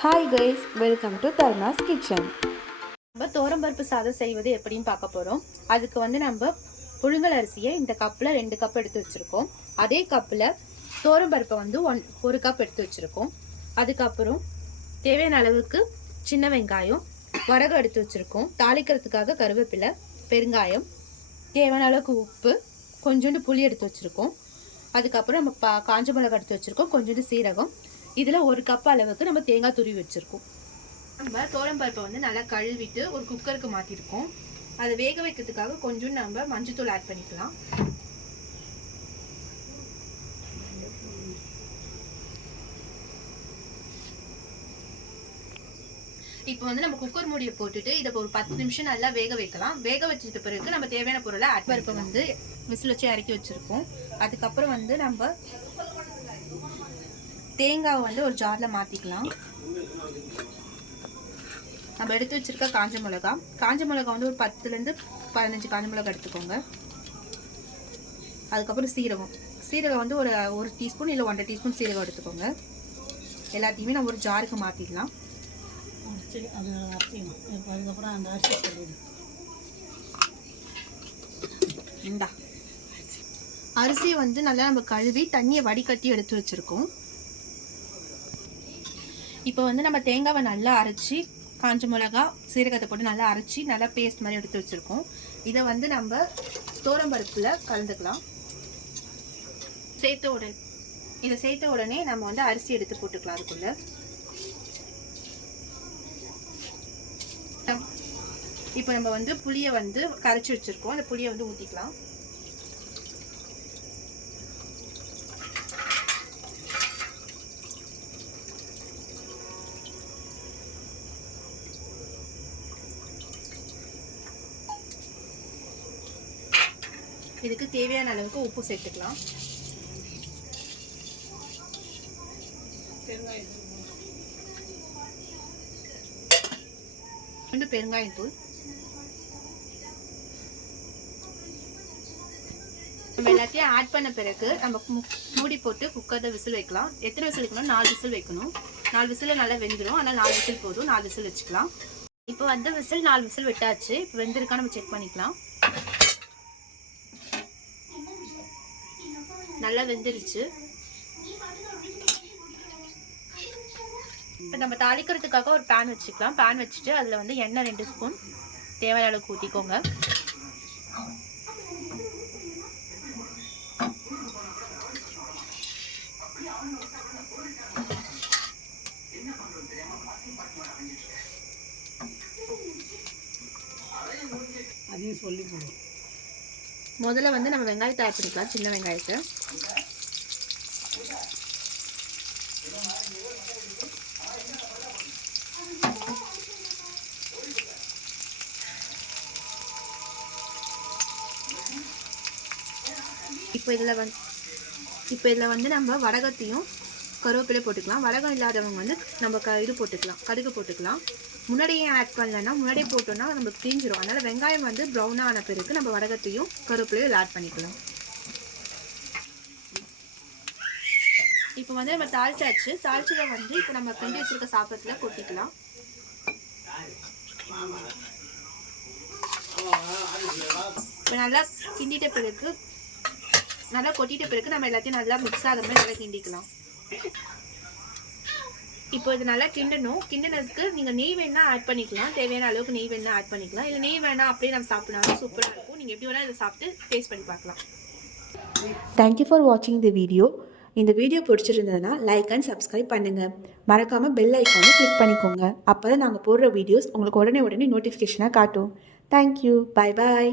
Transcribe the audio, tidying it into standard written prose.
Hi guys, welcome to Tharna's kitchen. நம்ம தோரம்பருப்பு சாதம் செய்வது எப்படின்னு பார்க்க போகிறோம். அதுக்கு வந்து நம்ம புழுங்கல் அரிசியை இந்த கப்பில் 2 கப் எடுத்து வச்சுருக்கோம். அதே கப்பில் தோரம்பருப்பை வந்து 1 கப் எடுத்து வச்சுருக்கோம். அதுக்கப்புறம் தேவையான அளவுக்கு சின்ன வெங்காயம், வரகு எடுத்து வச்சுருக்கோம். தாளிக்கிறதுக்காக கருவேப்பிலை, பெருங்காயம், தேவையான அளவுக்கு உப்பு, கொஞ்சோண்டு புளி எடுத்து வச்சுருக்கோம். அதுக்கப்புறம் நம்ம காஞ்ச மிளகாய் எடுத்து வச்சுருக்கோம், கொஞ்சோண்டு சீரகம். இதில் 1 கப் அளவுக்கு நம்ம தேங்காய் துருவி வச்சுருக்கோம். நம்ம தோரம்பருப்பை வந்து நல்லா கழுவிட்டு ஒரு குக்கருக்கு மாற்றிருக்கோம். அதை வேக வைக்கிறதுக்காக கொஞ்சம் நம்ம மஞ்சத்தூள் ஆட் பண்ணிக்கலாம். இப்போ வந்து நம்ம குக்கர் மூடியை போட்டுட்டு இதை ஒரு 10 நிமிஷம் நல்லா வேக வைக்கலாம். வேக வச்சுட்ட பிறகு நம்ம தேவையான பொருளை பருப்பை வந்து விசில் வச்சு இறக்கி வச்சுருக்கோம். அதுக்கப்புறம் வந்து நம்ம தேங்காவை வந்து ஒரு ஜாரில் மாற்றிக்கலாம். நம்ம எடுத்து வச்சுருக்க காஞ்ச மிளகா வந்து ஒரு 10லேருந்து 15 காஞ்ச மிளகா எடுத்துக்கோங்க. அதுக்கப்புறம் சீரகம் வந்து ஒரு டீஸ்பூன் இல்லை 1.5 டீஸ்பூன் சீரகம் எடுத்துக்கோங்க. எல்லாத்தையுமே நம்ம ஒரு ஜாருக்கு மாற்றிடலாம். அதுக்கப்புறம் அந்த அரிசியை வந்து நல்லா நம்ம கழுவி தண்ணியை வடிகட்டி எடுத்து வச்சுருக்கோம். இப்போ வந்து நம்ம தேங்காவை நல்லா அரைச்சி காஞ்ச மிளகா சீரகத்தை போட்டு நல்லா அரைச்சி நல்லா பேஸ்ட் மாதிரி எடுத்து வச்சுருக்கோம். இதை வந்து நம்ம தோரம்பருப்பில் கலந்துக்கலாம். சேர்த்த உடனே நம்ம வந்து அரிசி எடுத்து போட்டுக்கலாம். அதுக்குள்ள இப்போ நம்ம வந்து புளியை வந்து கரைச்சி வச்சுருக்கோம். அந்த புளியை வந்து ஊற்றிக்கலாம். இதுக்கு தேவையான அளவுக்கு உப்பு சேர்த்துக்கலாம். பெருங்காயத்தூள். நம்ம எல்லாத்தையும் ஆட் பண்ண பிறகு நம்ம மூடி போட்டு குக்கரில் விசில் வைக்கலாம். எத்தனை விசில் வைக்கணும்? 4 விசில் வைக்கணும். 4 விசில் நல்லா வெந்துடும். ஆனால் 4 விசில் போதும். 4 விசில் வச்சுக்கலாம். இப்போ வந்து 4 விசில் விட்டாச்சு. இப்போ வெந்திருக்கா நம்ம செக் பண்ணிக்கலாம். நல்லா வெந்துருச்சு. இப்போ நம்ம தாளிக்கிறதுக்காக ஒரு பேன் வச்சுக்கலாம். பேன் வச்சுட்டு அதில் வந்து எண்ணெய் 2 ஸ்பூன் தேவையான அளவுக்கு ஊற்றிக்கோங்க. அதையும் சொல்லி போடும். முதல்ல வந்து நம்ம வெங்காயத்தை ஆட் பண்ணிக்கலாம். சின்ன வெங்காயத்தை இப்போ இதில் வந்து நம்ம வடகத்தையும் கருவேப்பிலை போட்டுக்கலாம். வடகம் இல்லாதவங்க வந்து நம்ம போட்டுக்கலாம், கடுகு போட்டுக்கலாம். முன்னாடியே ஆட் பண்ணலன்னா முன்னாடியே போட்டோம்னா நம்ம தீஞ்சிரும். அதனால் வெங்காயம் வந்து ப்ரௌனாக ஆன பிறகு நம்ம வடகத்தையும் கருவேப்பிலையும் ஆட் பண்ணிக்கலாம். இப்போ வந்து நம்ம தாளிச்சாச்சு. தாளிச்சதை வந்து இப்போ நம்ம கிண்டி வச்சிருக்க சாப்பாட்டில் கொட்டிக்கலாம். இப்போ நல்லா கொட்டிட்ட பிறகு நம்ம எல்லாத்தையும் நல்லா மிக்ஸ் ஆகிற மாதிரி நல்லா கிண்டிக்கலாம். இப்போ இது நல்லா கிண்டினதுக்கு நீங்கள் நெய் வேணா ஆட் பண்ணிக்கலாம். தேவையான அளவுக்கு நெய் வேணா ஆட் பண்ணிக்கலாம். இல்லை நெய் வேணா அப்படியே நம்ம சாப்பிட்னாலும் சூப்பராக இருக்கும். நீங்கள் எப்படி வேணால் இதை சாப்பிட்டு டேஸ்ட் பண்ணி பார்க்கலாம். தேங்க்யூ ஃபார் வாட்சிங் தி வீடியோ. இந்த வீடியோ பிடிச்சிருந்ததுன்னா லைக் அண்ட் சப்ஸ்கிரைப் பண்ணுங்கள். மறக்காமல் பெல் ஐக்கானை கிளிக் பண்ணிக்கோங்க. அப்போ தான் நாங்கள் போடுற வீடியோஸ் உங்களுக்கு உடனே நோட்டிஃபிகேஷனாக காட்டும். தேங்க்யூ. Bye bye.